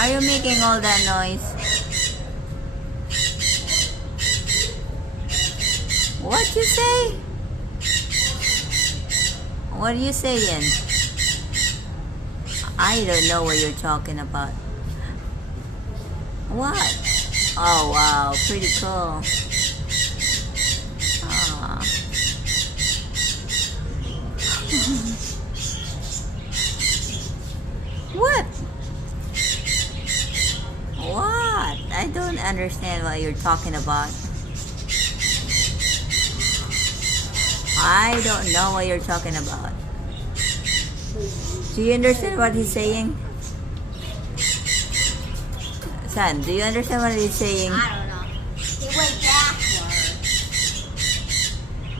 are you making all that noise? What you say? What are you saying? I don't know what you're talking about. What? Oh wow, pretty cool. Ah. What? What? I don't understand what you're talking about. I don't know what you're talking about. Do you understand what he's saying? Son, do you understand what he's saying? I don't